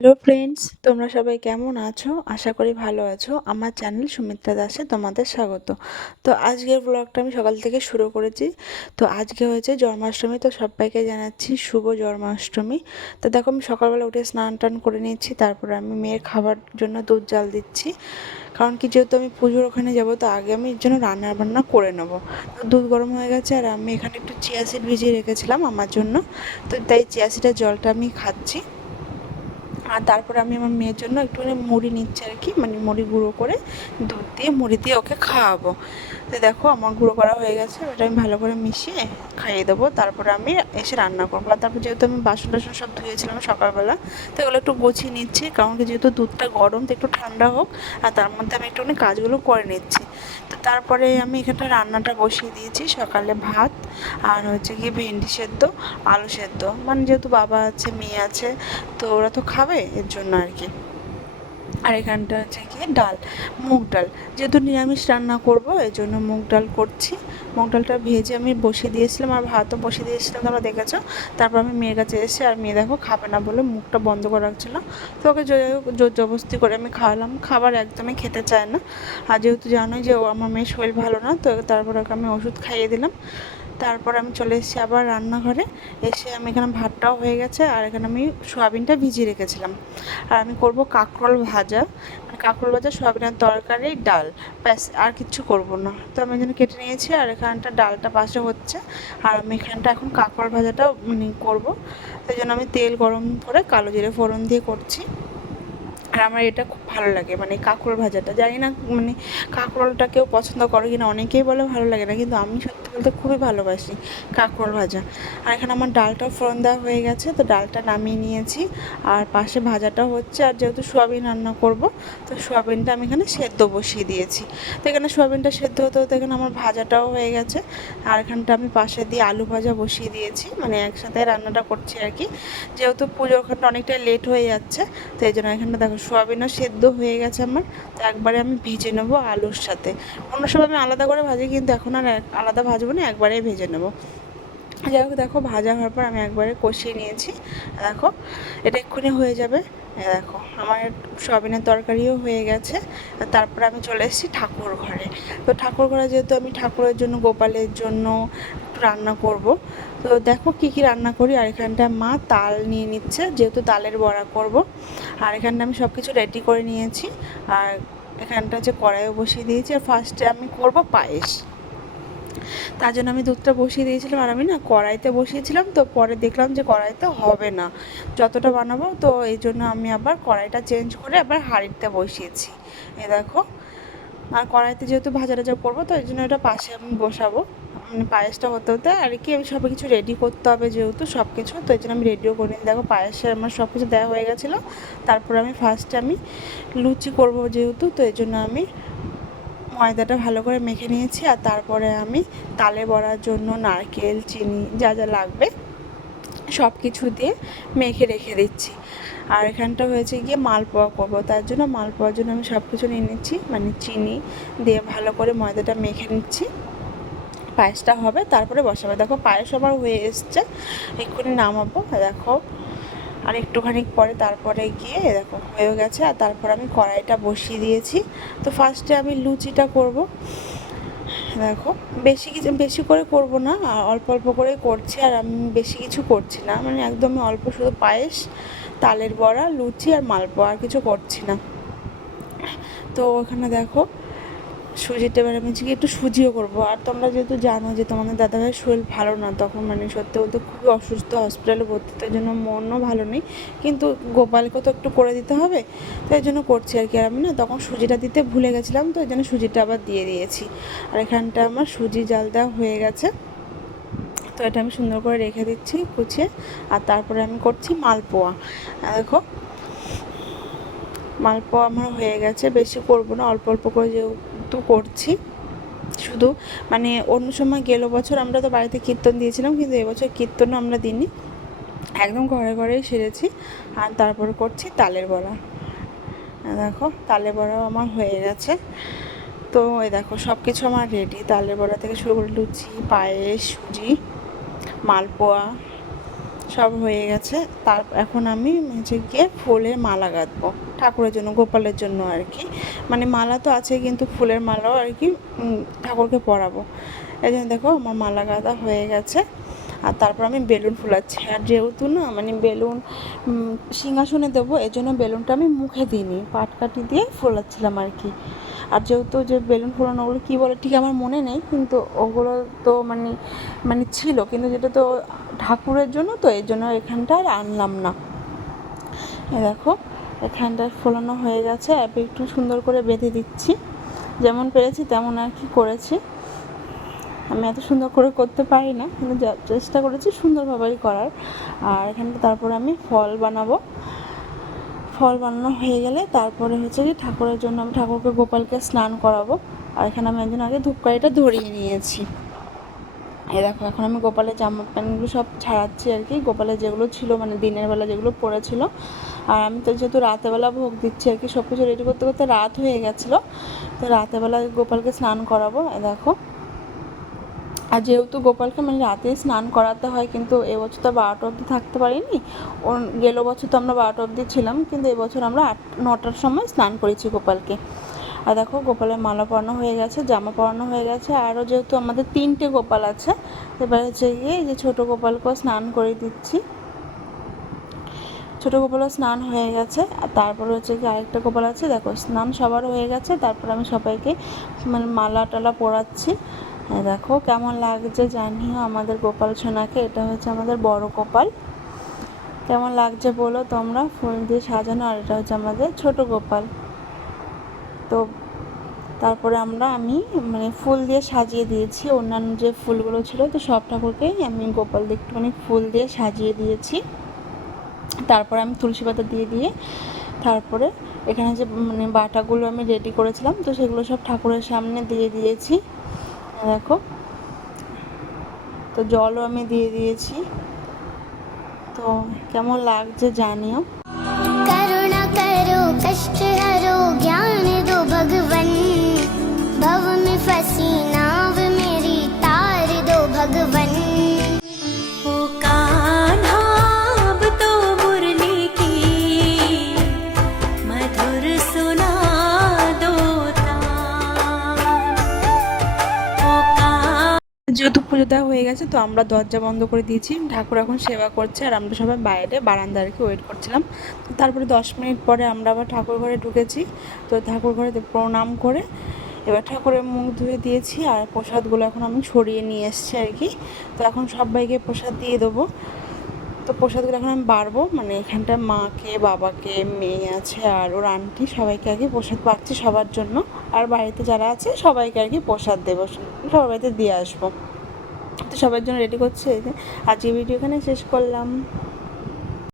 Hello friends, তোমরা সবাই কেমন আছো? আশা করি ভালো আছো। আমার চ্যানেল সুমিত্রা দাসে তোমাদের স্বাগত। তো আজকের ব্লগটা আমি সকাল থেকে শুরু করেছি। তো আজকে হয়েছে জন্মাষ্টমী, তো সবাইকে জানাচ্ছি শুভ জন্মাষ্টমী। তো দেখো, আমি সকালবেলা উঠে স্নান টান করে নিচ্ছি, তারপরে আমি মেয়ের খাবার জন্য দুধ জাল দিচ্ছি। কারণ কি, যেহেতু আমি পুজোর ওখানে যাবো, তো আগে আমি এর জন্য রান্না বান্না করে নেবো। তো দুধ গরম হয়ে গেছে, আর আমি এখানে একটু চিয়া সিড ভিজিয়ে রেখেছিলাম আমার জন্য। তো তাই চিয়া সিডের জলটা আমি খাচ্ছি। আর তারপরে আমি আমার মেয়ের জন্য একটুখানি মুড়ি নিচ্ছি আর কি, মানে মুড়ি গুঁড়ো করে দুধ দিয়ে মুড়ি দিয়ে ওকে খাওয়াবো। তো দেখো, আমার গুঁড়ো করা হয়ে গেছে, ওটা আমি ভালো করে মিশিয়ে খাইয়ে দেবো। তারপরে আমি এসে রান্না করবো। আর তারপর যেহেতু আমি বাসন টাসন সব ধুয়েছিলাম সকালবেলা, তো এগুলো একটু গুছিয়ে নিচ্ছি, কারণ কি যেহেতু দুধটা গরম, তো একটু ঠান্ডা হোক, আর তার মধ্যে আমি একটুখানি কাজগুলো করে নিচ্ছি। তো তারপরে আমি এখানটা রান্নাটা বসিয়ে দিয়েছি। সকালে ভাত, আর হচ্ছে গিয়ে ভেন্ডি সেদ্ধ, আলু সেদ্ধ, মানে যেহেতু বাবা আছে মেয়ে আছে, তো ওরা তো খাবে, এর জন্য আর কি। আর এখানটা হচ্ছে গিয়ে ডাল, মুগ ডাল, যেহেতু নিরামিষ রান্না করব, এই জন্য মুগ ডাল করছি। মুগ ডালটা ভেজে আমি বসিয়ে দিয়েছিলাম, আর ভাতও বসিয়ে দিয়েছিলাম, তোমরা দেখেছো। তারপর আমি মেয়ের কাছে এসে, আর মেয়ে দেখো খাবে না বলে মুখটা বন্ধ করে রাখছিল, তো ওকে জোর জবরদস্তি করে আমি খাওয়ালাম। খাবার একদমই খেতে চায় না, আর যেহেতু জানোই যে আমার মেয়ের শরীর ভালো না, তো তারপর ওকে আমি ওষুধ খাইয়ে দিলাম। তারপর আমি চলে এসেছি আবার রান্নাঘরে। এসে আমি এখানে ভাতটাও হয়ে গেছে, আর এখানে আমি সয়াবিনটা ভিজিয়ে রেখেছিলাম। আর আমি করব কাঁকরোল ভাজা, মানে কাঁকরোল ভাজা, সয়াবিনের তরকারি, ডাল, ব্যাস, আর কিচ্ছু করব না। তো আমি এখানে কেটে নিয়েছি, আর এখানটা ডালটা পাশে হচ্ছে, আর আমি এখানটা এখন কাঁকরোল ভাজাটাও করবো। সেই জন্য আমি তেল গরম করে কালো জিরে ফোড়ন দিয়ে করছি। আর আমার এটা খুব ভালো লাগে, মানে কাঁকরোল ভাজাটা, জানি না মানে কাঁকরোলটা কেউ পছন্দ করে কিনা, অনেকেই বলে ভালো লাগে না, কিন্তু আমি সত্যি বলতে খুবই ভালোবাসি কাঁকরোল ভাজা। আর এখানে আমার ডালটাও ফোড়ন দেওয়া হয়ে গেছে, তো ডালটা নামিয়ে নিয়েছি, আর পাশে ভাজাটাও হচ্ছে। আর যেহেতু সোয়াবিন রান্না করব, তো সোয়াবিনটা আমি এখানে সেদ্ধ বসিয়ে দিয়েছি। তো এখানে সোয়াবিনটা সেদ্ধ হতে হতে এখানে আমার ভাজাটাও হয়ে গেছে। আর এখানটা আমি পাশে দিয়ে আলু ভাজা বসিয়ে দিয়েছি, মানে একসাথে রান্নাটা করছি আর কি, যেহেতু পুজোর ওখানটা অনেকটাই লেট হয়ে যাচ্ছে। তো এই জন্য এখানটা দেখো সোয়াবিনও সেদ্ধ হয়ে গেছে আমার। তো একবারে আমি ভেজে নেবো আলুর সাথে। অন্য সময় আমি আলাদা করে ভাজি, কিন্তু এখন আর আলাদা ভাজবো না, একবারেই ভেজে নেবো। যাই হোক, দেখো ভাজা হওয়ার পর আমি একবারে কষিয়ে নিয়েছি। দেখো, এটা এক্ষুনি হয়ে যাবে। দেখো, আমার সয়াবিনের তরকারিও হয়ে গেছে। তারপরে আমি চলে এসেছি ঠাকুর ঘরে। তো ঠাকুর ঘরে যেহেতু আমি ঠাকুরের জন্য, গোপালের জন্য একটু রান্না করব, তো দেখো কী কী রান্না করি। আর এখানটা মা তাল নিয়ে নিচ্ছে, যেহেতু তালের বড়া করব। আর এখানটা আমি সব কিছু রেডি করে নিয়েছি। আর এখানটা যে কড়াইও বসিয়ে দিয়েছি, আর ফার্স্টে আমি করব পায়েস। তার জন্য আমি দুধটা বসিয়ে দিয়েছিলাম, আর আমি না কড়াইতে বসিয়েছিলাম, তো পরে দেখলাম যে কড়াইতে হবে না যতটা বানাবো, তো এই জন্য আমি আবার কড়াইটা চেঞ্জ করে আবার হাঁড়িতে বসিয়েছি। এ দেখো, আর কড়াইতে যেহেতু ভাজা টাজা করবো, তো এই জন্য এটা পাশে আমি বসাবো। মানে পায়েসটা হতে হতে আর কি, আমি সব কিছু রেডি করতে হবে যেহেতু সব কিছু, তো এই জন্য আমি রেডিও করে নিই। দেখো, পায়েসে আমার সব কিছু দেওয়া হয়ে গেছিলো। তারপরে আমি ফার্স্টে আমি লুচি করবো যেহেতু, তো এই জন্য আমি ময়দাটা ভালো করে মেখে নিয়েছি। আর তারপরে আমি তালে বড়ার জন্য নারকেল, চিনি, যা যা লাগবে সব কিছু দিয়ে মেখে রেখে দিচ্ছি। আর এখানটা হয়েছে গিয়ে মালপোয়া করবো, তার জন্য মালপোয়ার জন্য আমি সব কিছু নিয়ে নিচ্ছি, মানে চিনি দিয়ে ভালো করে ময়দাটা মেখে নিচ্ছি। পায়েসটা হবে, তারপরে বসাবে। দেখো, পায়েস আমার হয়ে এসছে, এক্ষুনি নামাবো। দেখো, আর একটুখানি পরে তারপরে গিয়ে দেখো হয়ে গেছে। আর তারপর আমি কড়াইটা বসিয়ে দিয়েছি। তো ফার্স্টে আমি লুচিটা করব। দেখো, বেশি করে করব না, আর অল্প অল্প করে করছি। আর আমি বেশি কিছু করছি না, মানে একদমই অল্প, শুধু পায়েস, তালের বড়া, লুচি আর মালপোয়া, আর কিছু করছি না। তো ওখানে দেখো সুজিটা, এবার আমি একটু সুজিও করবো। আর তোমরা যেহেতু জানো যে তোমাদের দাদাভাইয়ের শরীর ভালো না, তখন মানে সত্যি বলতে খুবই অসুস্থ, হসপিটালে ভর্তি, তার জন্য মনও ভালো নেই, কিন্তু গোপালকে তো একটু করে দিতে হবে, তাই জন্য করছি আর কি। আর আমি না তখন সুজিটা দিতে ভুলে গেছিলাম, তো এই জন্য সুজিটা আবার দিয়ে দিয়েছি। আর এখানটা আমার সুজি জাল দেওয়া হয়ে গেছে, তো এটা আমি সুন্দর করে রেখে দিচ্ছি কুচিয়ে। আর তারপরে আমি করছি মালপোয়া। দেখো, মালপোয়া আমার হয়ে গেছে, বেশি করবো না, অল্প অল্প করে যেহেতু করছি। শুধু মানে অন্য সময় গেল বছর আমরা তো বাড়িতে কীর্তন দিয়েছিলাম, কিন্তু এবছর কীর্তনও আমরা দিইনি, একদম ঘরে ঘরেই সেরেছি। আর তারপর করছি তালের বড়া। দেখো, তালের বড়াও আমার হয়ে গেছে। তো এই দেখো, সব কিছু আমার রেডি, তালের বড়া থেকে শুরু করে লুচি, পায়েস, সুজি, মালপোয়া, সব হয়ে গেছে। এখন আমি হচ্ছে গিয়ে ফুলের মালা গাঁথবো ঠাকুরের জন্য, গোপালের জন্য আর কি। মানে মালা তো আছে, কিন্তু ফুলের মালাও আর কি ঠাকুরকে পরাবো। এই জন্য দেখো আমার মালা গাঁথা হয়ে গেছে। আর তারপর আমি বেলুন ফুলাচ্ছি। আর যেহেতু না মানে বেলুন সিংহাসনে দেবো, এই জন্য বেলুনটা আমি মুখে দিইনি, পাটকাঠি দিয়ে ফোলাচ্ছিলাম আর কি। আর যেহেতু যে বেলুন ফোলানো, ওগুলো কী বলে ঠিক আমার মনে নেই, কিন্তু ওগুলো তো মানে মানে ছিল, কিন্তু যেটা তো ঠাকুরের জন্য, তো এই জন্য এখানটা আর আনলাম না। দেখো এখানটা ফোলানো হয়ে গেছে। একটু সুন্দর করে বেঁধে দিচ্ছি, যেমন পেরেছি তেমন আর কি করেছি। আমি এত সুন্দর করে করতে পারি না, কিন্তু চেষ্টা করেছি সুন্দরভাবেই করার। আর এখানটা তারপরে আমি ফল বানাবো। ফল বানানো হয়ে গেলে তারপরে হচ্ছে কি ঠাকুরের জন্য আমি ঠাকুরকে, গোপালকে স্নান করাবো। আর এখানে আমি একজন আগে ধূপকাঠিটা ধরিয়ে নিয়েছি। এই দেখো এখন আমি গোপালের জামা প্যান্টগুলো সব ছাড়াচ্ছি আর কি, গোপালের যেগুলো ছিল মানে দিনের বেলা যেগুলো পড়েছিল। আর আমি তো যেহেতু রাতেরবেলা ভোগ দিচ্ছি আর কি, সব কিছু রেডি করতে করতে রাত হয়ে গেছিলো। তো রাতেরবেলা গোপালকে স্নান করাবো। দেখো, আর যেহেতু গোপালকে মানে রাতেই স্নান করাতে হয়, কিন্তু এবছর তো 12টা অবধি থাকতে পারিনি। গেল বছর তো আমরা 12টা অবধি ছিলাম, কিন্তু এবছর আমরা 9টার সময় স্নান করেছি গোপালকে। আর দেখো গোপালের মালা পরানো হয়ে গেছে, জামা পরানো হয়ে গেছে। আরও যেহেতু আমাদের 3টে গোপাল আছে, এবার হচ্ছে গিয়ে যে ছোটো গোপালকেও স্নান করে দিচ্ছি। ছোটো গোপালও স্নান হয়ে গেছে। আর তারপরে হচ্ছে কি আরেকটা গোপাল আছে, দেখো স্নান সবার হয়ে গেছে। তারপর আমি সবাইকে মানে মালা টালা পরাচ্ছি। দেখো কেমন লাগছে জানিও আমাদের গোপাল সোনাকে। এটা হচ্ছে আমাদের বড় গোপাল। কেমন লাগছে বলো তোমরা, ফুল দিয়ে সাজানো। আর এটা হচ্ছে আমাদের ছোট গোপাল। তো তারপরে আমি মানে ফুল দিয়ে সাজিয়ে দিয়েছি। অন্যান্য যে ফুলগুলো ছিল, তো সব ঠাকুরকেই আমি গোপাল দিয়ে একটুখানি ফুল দিয়ে সাজিয়ে দিয়েছি। তারপরে আমি তুলসী পাতা দিয়ে দিয়ে তারপরে এখানে যে মানে বাটাগুলো আমি রেডি করেছিলাম, তো সেগুলো সব ঠাকুরের সামনে দিয়ে দিয়েছি। দেখো, তো জলও আমি দিয়ে দিয়েছি। তো কেমন লাগছে জানিও। करुणा करो कष्ट हरो ज्ञान दो भगवन भव में फंसी नाव मेरी तार दो भगवन ओ कान्हा अब तो मुरली की मधुर सुना दो तार ओ যেহেতু পুজো দেওয়া হয়ে গেছে, তো আমরা দরজা বন্ধ করে দিয়েছি। ঠাকুর এখন সেবা করছে, আর আমরা সবাই বাইরে বারান্দা আর কি ওয়েট করছিলাম। তো তারপরে 10 মিনিট পরে আমরা আবার ঠাকুর ঘরে ঢুকেছি। তো ঠাকুর ঘরে প্রণাম করে এবার ঠাকুরের মুখ ধুয়ে দিয়েছি। আর প্রসাদগুলো এখন আমি সরিয়ে নিয়ে এসেছি আর কি। তো এখন সবাইকে প্রসাদ দিয়ে দেবো। তো প্রসাদগুলো এখন আমি বাড়বো, মানে এখানটায় মাকে, বাবাকে, মেয়ে আছে আর ওর আন্টি, সবাইকে আর কি প্রসাদ পাচ্ছি সবার জন্য। আর বাড়িতে যারা আছে সবাইকে আর কি প্রসাদ দেবো, সবার বাড়িতে দিয়ে আসবো। তো সবার জন্য রেডি করছে। এই যে আজকে ভিডিও এখানে শেষ করলাম।